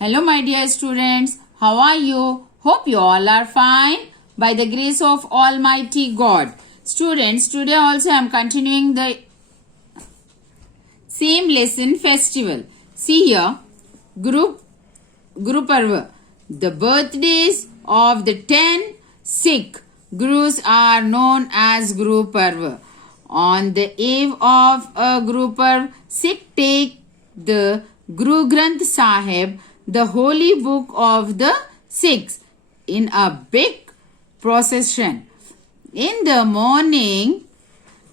Hello my dear students, how are you? Hope you all are fine by the grace of Almighty God. Students, today also I am continuing the same lesson festival. See here, Guru Parva. The birthdays of the 10 Sikh Gurus are known as Guru Parva. On the eve of a Guru Parv, Sikh take the Guru Granth Sahib, the holy book of the Sikhs, in a big procession. In the morning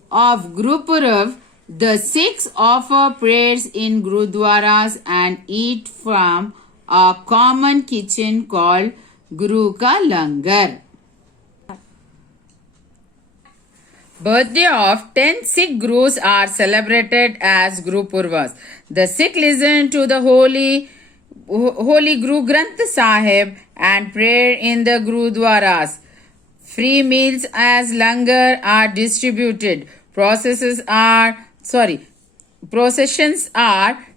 of Guru Purab, the Sikhs offer prayers in Gurudwaras and eat from a common kitchen called Guru Ka Langar. Birthday of 10 Sikh Gurus are celebrated as Guru Purvas. The Sikh listen to the holy Guru Granth Sahib and pray in the Gurudwaras. Free meals as langar are distributed. Processions are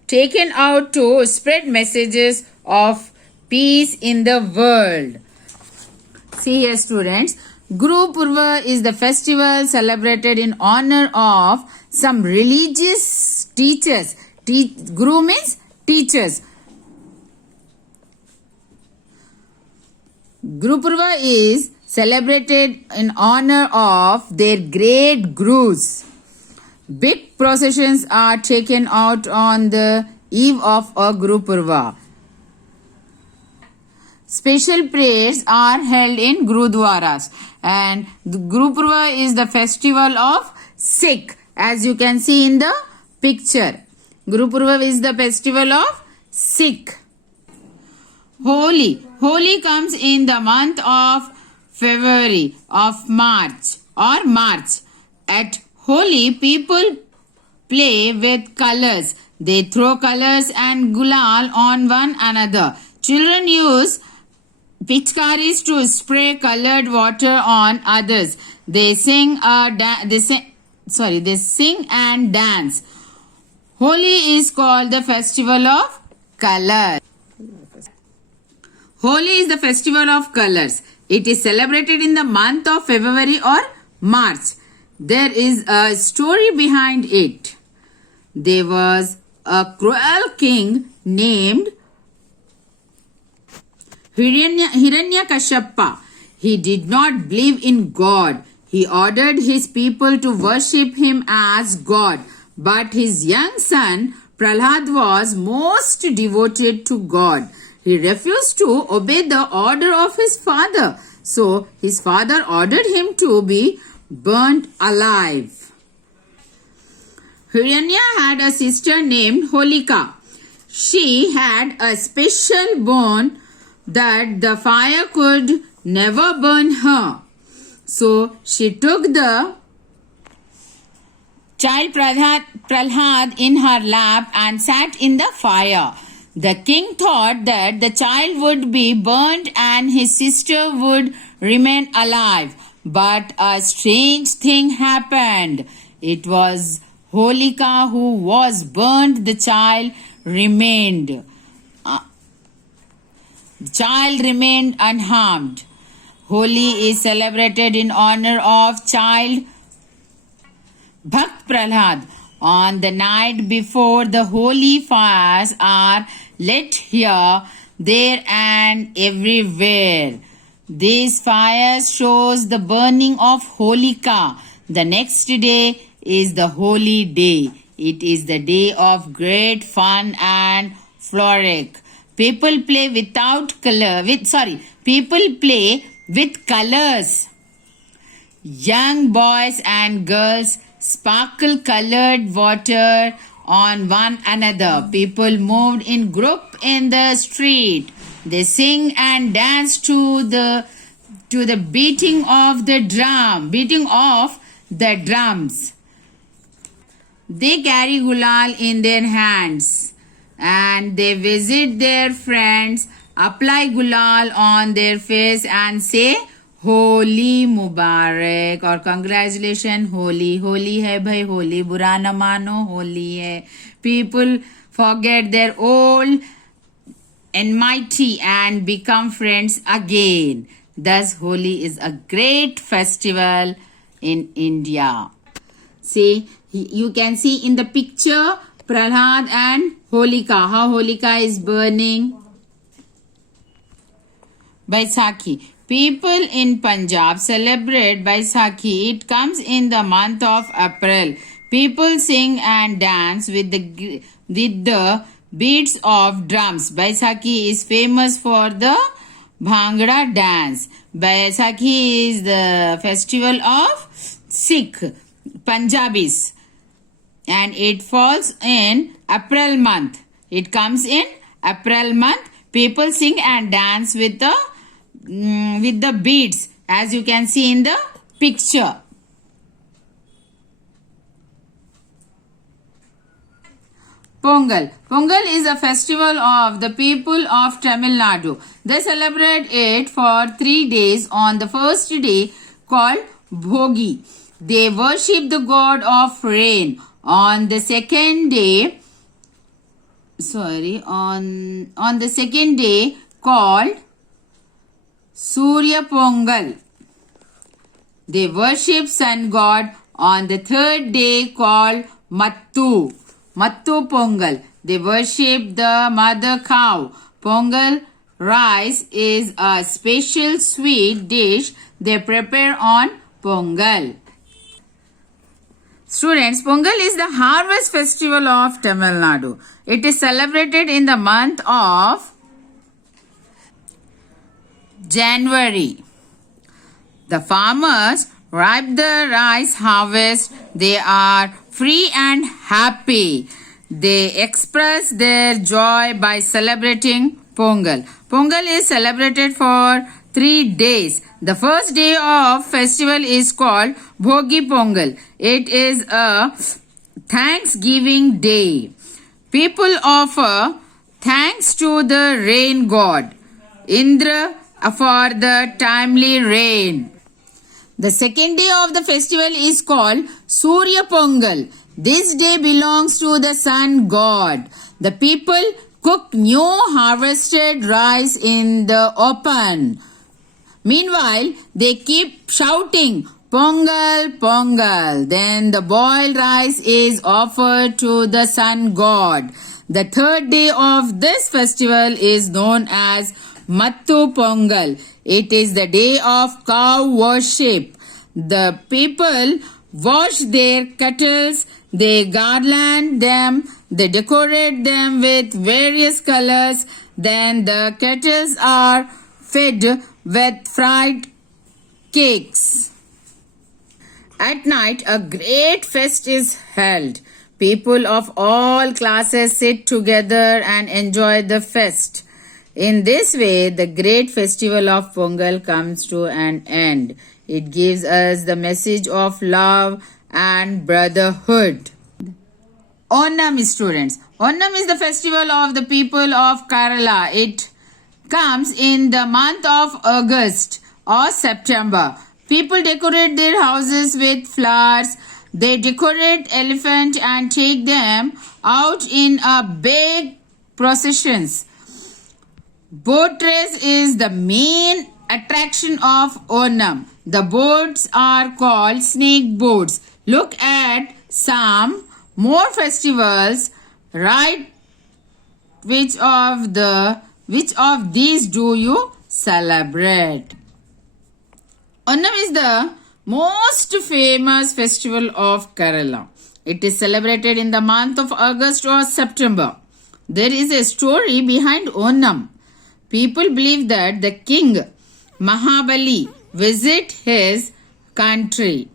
taken out to spread messages of peace in the world. See here, students. Guru Purva is the festival celebrated in honor of some religious teachers. Guru means teachers. Guru Purva is celebrated in honor of their great gurus. Big processions are taken out on the eve of a Guru Purva. Special prayers are held in Gurudwaras, and the Guru Purva is the festival of Sikh, as you can see in the picture. Guru Purva is the festival of Sikh. Holi comes in the month of February of March. At Holi, people play with colors. They throw colors and gulal on one another. Children use pitchkaris to spray colored water on others. They sing and dance. Holi is called the festival of colors. Holi is the festival of colors. It is celebrated in the month of February or March. There is a story behind it. There was a cruel king named Hiranyakashipu. He did not believe in God. He ordered his people to worship him as God. But his young son Prahlad was most devoted to God. He refused to obey the order of his father. So his father ordered him to be burnt alive. Hiranya had a sister named Holika. She had a special bone that the fire could never burn her. So she took the child Prahlad in her lap and sat in the fire. The king thought that the child would be burnt and his sister would remain alive. But a strange thing happened. It was Holika who was burnt. The child remained. The child remained unharmed. Holi is celebrated in honor of child Bhakt Prahlad. On the night before, the holy fires are lit here, there and everywhere. These fires shows the burning of Holika. The next day is the holy day. It is the day of great fun and frolic. People play with colors. Young boys and girls sparkle colored water on one another. People moved in group in the street. They sing and dance to the beating of the drums. They carry gulal in their hands and they visit their friends, apply gulal on their face and say Holi Mubarak or congratulations, Holi hai bhai, Holi bura na mano, Holi hai. People forget their old enmity and become friends again. Thus, Holi is a great festival in India. See, you can see in the picture Prahlad and Holika, how Holika is burning. Baisakhi. People in Punjab celebrate Baisakhi. It comes in the month of April. People sing and dance with the beats of drums. Baisakhi is famous for the Bhangra dance. Baisakhi is the festival of Sikh Punjabis and it falls in April month. It comes in April month. People sing and dance with the beats as you can see in the picture. Pongal. Pongal is a festival of the people of Tamil Nadu. They celebrate it for 3 days. On the first day called Bhogi, they worship the god of rain. On the second day, on the second day called Surya Pongal, they worship sun god. On the third day called Mattu Pongal, they worship the mother cow. Pongal rice is a special sweet dish they prepare on Pongal. Students, Pongal is the harvest festival of Tamil Nadu. It is celebrated in the month of January. The farmers ripe the rice harvest. They are free and happy. They express their joy by celebrating Pongal. Pongal is celebrated for 3 days. The first day of festival is called Bhogi Pongal. It is a Thanksgiving day. People offer thanks to the rain god Indra for the timely rain. The second day of the festival is called Surya Pongal. This day belongs to the sun god. The people cook new harvested rice in the open. Meanwhile, they keep shouting, Pongal, Pongal. Then the boiled rice is offered to the sun god. The third day of this festival is known as Mattu Pongal. It is the day of cow worship. The people wash their kettles, they garland them, they decorate them with various colors. Then the kettles are fed with fried cakes. At night, a great feast is held. People of all classes sit together and enjoy the feast. In this way, the great festival of Pongal comes to an end. It gives us the message of love and brotherhood. Onam, students. Onam is the festival of the people of Kerala. It comes in the month of August or September. People decorate their houses with flowers. They decorate elephants and take them out in a big processions. Boat race is the main attraction of Onam. The boats are called snake boats. Look at some more festivals. Right? Which of these do you celebrate? Onam is the most famous festival of Kerala. It is celebrated in the month of August or September. There is a story behind Onam. People believe that the king Mahabali visit his country.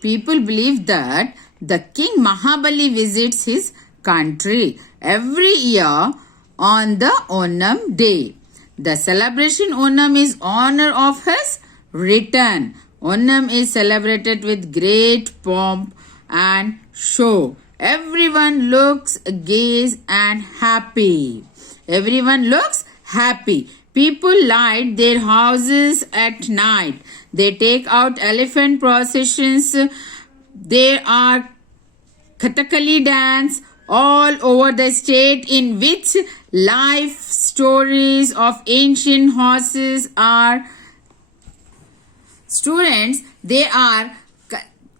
People believe that the king Mahabali visits his country every year on the Onam day. The celebration Onam is honor of his return. Onam is celebrated with great pomp and show. Everyone looks gay and happy. Everyone looks happy. People light their houses at night. They take out elephant processions. There are Kathakali dance, all over the state in which life stories of ancient horses are students. They are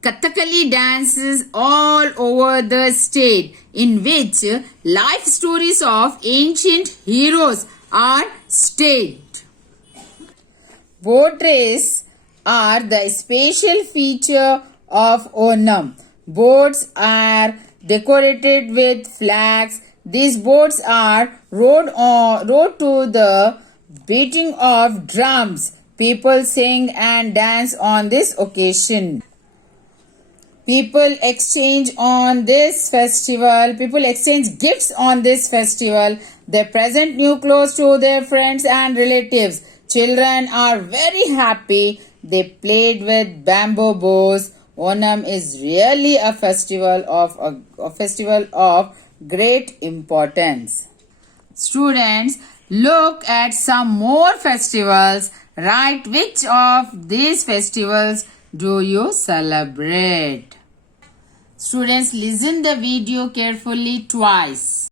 Kathakali dances all over the state in which life stories of ancient heroes are staged. Boat race are the special feature of Onam. Boats are decorated with flags. These boats are rowed to the beating of drums. People sing and dance on this occasion. People exchange gifts on this festival. They present new clothes to their friends and relatives. Children are very happy. They played with bamboo bows. Onam is really a festival of great importance. Students, look at some more festivals. Write which of these festivals do you celebrate? Students, listen the video carefully twice.